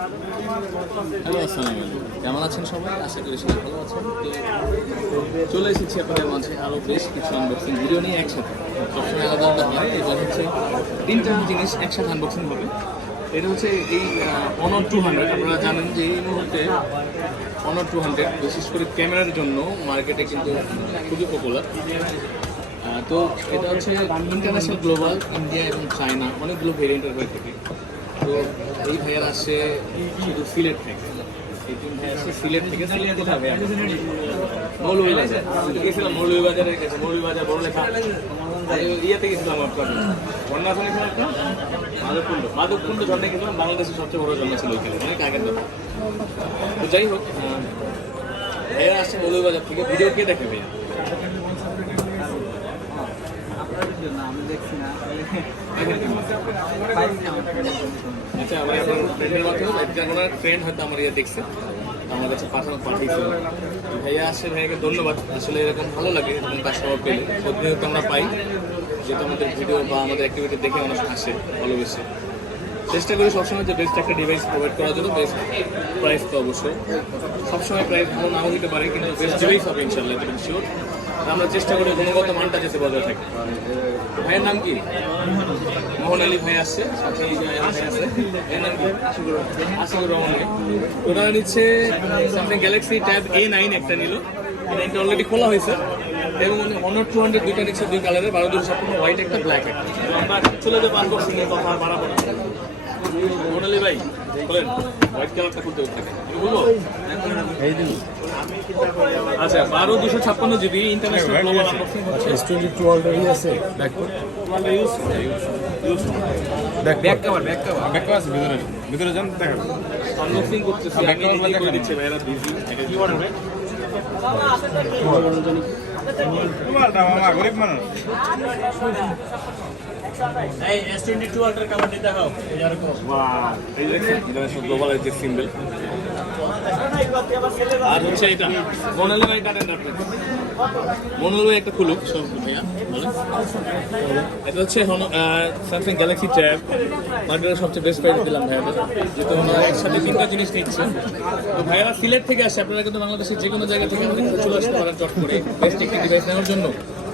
Hello, আসসালামু কেমন আছেন সবাই? আশা করি সবাই ভালো আছেন। চলে এসেছি আপনাদের মাঝে আরও বেশ কিছু আনবক্সিং ভিডিও নিয়ে একসাথে। সবসময় আলাদা আলাদা হয় এবার হচ্ছে তিনটা জিনিস একসাথে আনবক্সিং হবে। এটা হচ্ছে এই অনর টু হান্ড্রেড আপনারা জানেন যে এই মুহূর্তে অনর টু হান্ড্রেড বিশেষ করে ক্যামেরার জন্য মার্কেটে কিন্তু খুবই পপুলার তো এটা হচ্ছে ইন্টারন্যাশনাল গ্লোবাল ইন্ডিয়া এবং চায়না অনেকগুলো ভেরিয়েন্টের হয়ে থাকে। তো এই ভাইয়ার আসছে শুধু সিলেট থেকে। এই ভাই আসছে সিলেট থেকে সিলেট কোথায় ভাইয়া? মৌলভীবাজার। গেছিলাম মৌলভীবাজারে, গেছে মৌলভীবাজার বড় লেখা ইয়েতে গেছিলাম আপনার শুনেছিলাম একটা? মাধবকুণ্ড। মাধবকুণ্ড ঝর্ণায় গেছিলাম, বাংলাদেশের সবচেয়ে বড় ঝর্ণা ছিল ওইখানে। অনেক আগের তো যাই হোক ভাইয়া আসছে মৌলভীবাজার থেকে। ভিডিও কে দেখে আচ্ছা আমার আপনার ফ্রেন্ডের মাধ্যমে একটা কোনো ফ্রেন্ড হয়তো আমার ইয়ে দেখছে, আমার কাছে পাঠানো পাঠিয়েছিল। ভাইয়া আসে, ভাইয়াকে ধন্যবাদ। আসলে এরকম ভালো লাগে, এরকম কাস্টমার পেলে। প্রতিনিয়ত আমরা পাই যেহেতু আমাদের ভিডিও বা আমাদের অ্যাক্টিভিটি দেখে মানুষ হাসে, ভালোবেসে। চেষ্টা করি সবসময় যে বেস্ট একটা ডিভাইস প্রোভাইড করার জন্য বেস্ট প্রাইস তো অবশ্যই। সবসময় প্রাইস ভালো নাও হতে পারে, কিন্তু বেস্ট ডিভাইস হবে ইনশাল্লাহ শিওর আমরা চেষ্টা করি গুণগত মানটা যাতে বজায় থাকে। ভাইয়ের নাম কি? মোহন আলী ভাই আসছে, সাথে এর নাম কি? আশিকুর রহমান ওনারা নিচ্ছে সামনে গ্যালাক্সি ট্যাব এ নাইন একটা নিল। এটা অলরেডি খোলা হয়েছে। এবং উনি অনার টু হান্ড্রেড দুইটা নিচ্ছে দুই কালারের বারো দুশো ছাপ্পান্ন হোয়াইট একটা ব্ল্যাক একটা। আমরা চলে যাব আনবক্সিং এর কথা বাড়াবো মোহন আলী ভাই আচ্ছা বারো দুশো ছাপ্পান্ন জিবি ইন্টারন্যাশনাল আনবক্সিং অলরেডি আছে back back cover back cover আছে ভিতরে ভিতরে যান দেখা আনবক্সিং করতেছি আমি দিচ্ছি ভাইরা বিজি কি অর্ডার ভাই তোমার দাম আমার গরিব মানুষ এই যে ইন্টারন্যাশনাল গ্লোবাল যে সিম্বল আর হচ্ছে এটা একটা খুলুক এটা হচ্ছে স্যামসাং সবচেয়ে বেস্ট যেহেতু একসাথে জিনিস তো থেকে আপনারা কিন্তু বাংলাদেশের যে কোনো জায়গা থেকে চলে আসতে পারেন চট করে বেস্ট একটি ডিভাইস নেওয়ার জন্য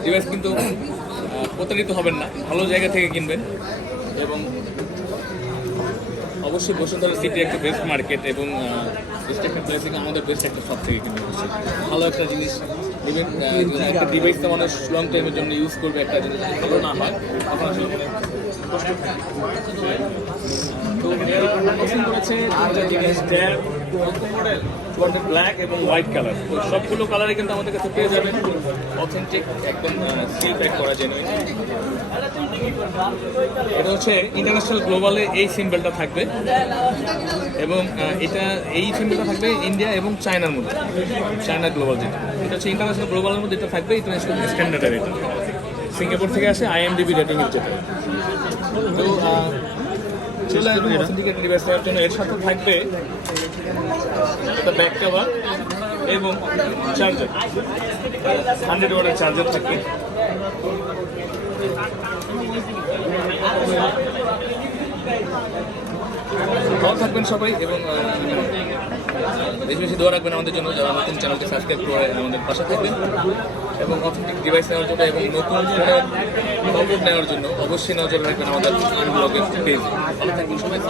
ডিভাইস কিন্তু প্রতারিত হবেন না ভালো জায়গা থেকে কিনবেন এবং অবশ্যই বসুন্ধরা সিটি একটা বেস্ট মার্কেট এবং একটা প্লেস থেকে আমাদের বেস্ট একটা সব থেকে কিনতে অবশ্যই ভালো একটা জিনিস। ইভেন একটা ডিভাইস তো মানুষ লং টাইমের জন্য ইউজ করবে একটা জিনিস। ভালো না হয় তখন আসলে মানে আনবক্সিং করেছে জিনিস ট্যাব মডেল ব্ল্যাক এবং হোয়াইট কালার তো সবগুলো কালারে কিন্তু আমাদের কাছে পেয়ে যাবেন অথেন্টিক একদম সিল প্যাক করা জেনুইন এটা হচ্ছে ইন্টারন্যাশনাল গ্লোবালে এই সিম্বলটা থাকবে। এবং এটা এই সিম্বলটা থাকবে ইন্ডিয়া এবং চায়নার মধ্যে। চায়না গ্লোবাল যেটা। এটা হচ্ছে ইন্টারন্যাশনাল গ্লোবালের মধ্যে এটা থাকবে ইন্টারন্যাশনাল স্ট্যান্ডার্ডের এটা। সিঙ্গাপুর থেকে আসে আইএমডিবি রেটিং যেটা। তো চলে আসবেন অথেন্টিকেট নেওয়ার জন্য এর সাথে থাকবে একটা ব্যাক কভার এবং চার্জার হান্ড্রেড ওয়াটের চার্জার থাকবে ভালো থাকবেন সবাই এবং বেশি বেশি দোয়া রাখবেন আমাদের জন্য যারা নতুন চ্যানেলকে সাবস্ক্রাইব করে আমাদের পাশে থাকবেন এবং অথেন্টিক ডিভাইস নেওয়ার জন্য এবং নতুন খবর নেওয়ার জন্য অবশ্যই নজর রাখবেন আমাদের ব্লগের পেজ থাকবেন সবাই